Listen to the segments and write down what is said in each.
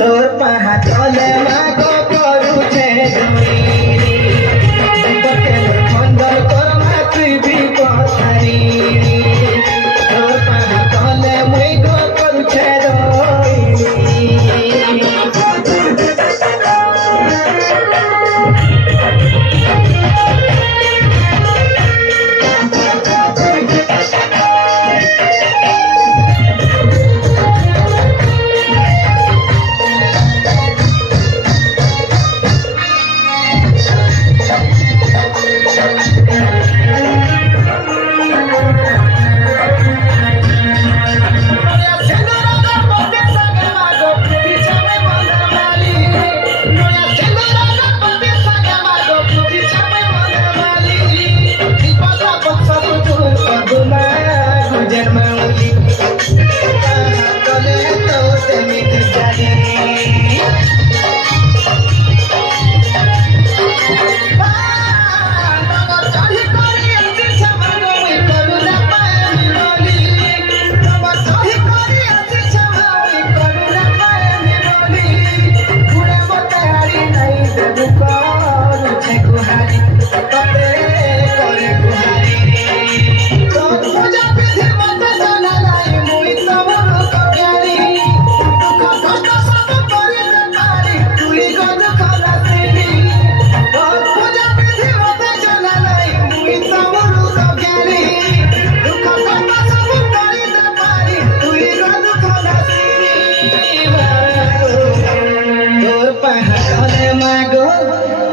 तोर पहा चले मागो करू छे पटे खंडन कर मातृ भी पथारी तोर पहा चले मुई गो करू छे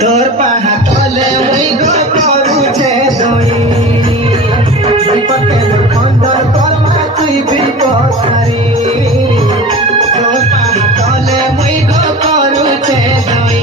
तोर पहा चले मुई गो करू छे दोई पटे खंडन कर मातृ भी पथारी तोर पहा चले मुई गो करू छे दोई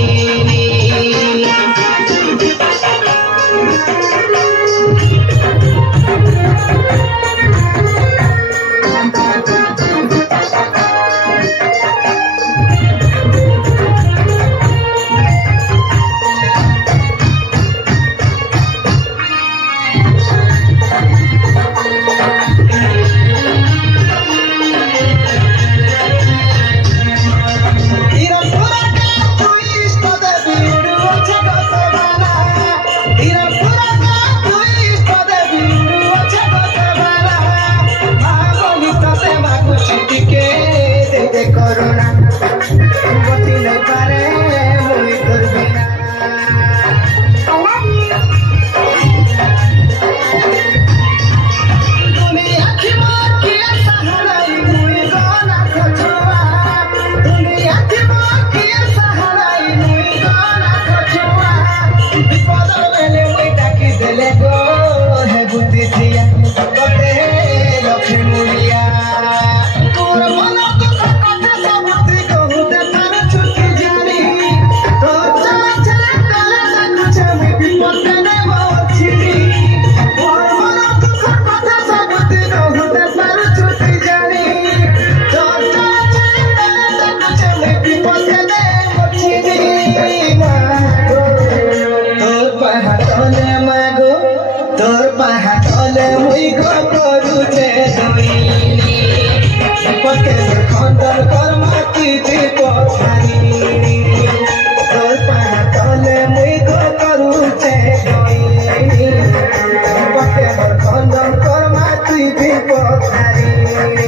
तोर पहा चले मुई गो करू छे पटे खंडन कर मातृ भी पथारी तोर पहा चले मुई गो करू छे पटे खंडन कर मातृ भी पथारी।